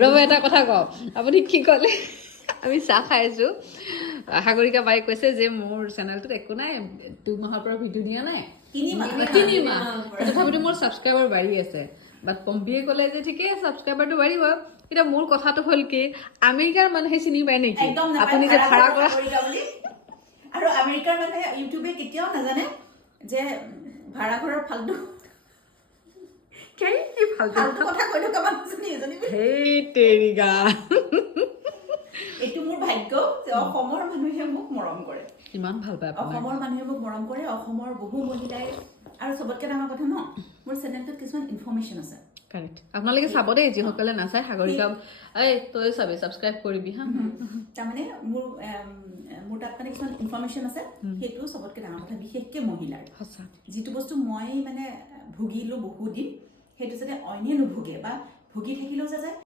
ৰ'ব এটা কথা কওঁ আপুনি কি ক'লে আমি চাহ খাই আছোঁ সাগৰিকা বাই কৈছে যে মোৰ চেনেলটোত একো নাই 2 মাহৰ পৰা ভিডিঅ' দিয়া নাই 3 মাহ তথাপিতো মোৰ ছাবস্ক্ৰাইবাৰ বাঢ়ি আছে বাট পম্পীয়ে ক'লে যে ঠিকেই ছাবস্ক্ৰাইবাৰটো বাঢ়িব এতিয়া মোৰ কথাটো হ'ল কি আমেৰিকাৰ মানুহে চিনি পায় নেকি আপুনি যে ভাড়া কৰা আৰু আমেৰিকাৰ মানুহে ইউটিউবে কেতিয়াও নাজানে যে ভাড়া ঘৰৰ ফাল্টু ফাল্টু কথা কৈ থকা মানুহজনী এজনী হেই তেৰিগা এইটো মোৰ ভাগ্য যে অসমৰ মানুহে মোক মৰম কৰে ইমান ভাল পায় আপোনাক অসমৰ মানুহে মোক মৰম কৰে অসমৰ বহু মহিলাই আৰু সবতকৈ ডাঙৰ কথা ন মোৰ চেনেলটোত কিছুমান ইনফৰমেশ্যন আছে কাৰেক্ট আপোনালোকে চাব দেই যিসকলে নাচায় সাগৰিকা এই তই চাবি ছাবস্ক্ৰাইব কৰিবি হা তাৰমানে মোৰ তাত মানে কিছুমান ইনফৰমেশ্যন আছে সেইটো সবতকৈ ডাঙৰ কথা বিশেষকৈ মহিলাৰ সঁচা যিটো বস্তু মই মানে ভুগিলোঁ বহুদিন সেইটো যাতে অইনে নুভুগে বা ভুগি থাকিলেও যাতে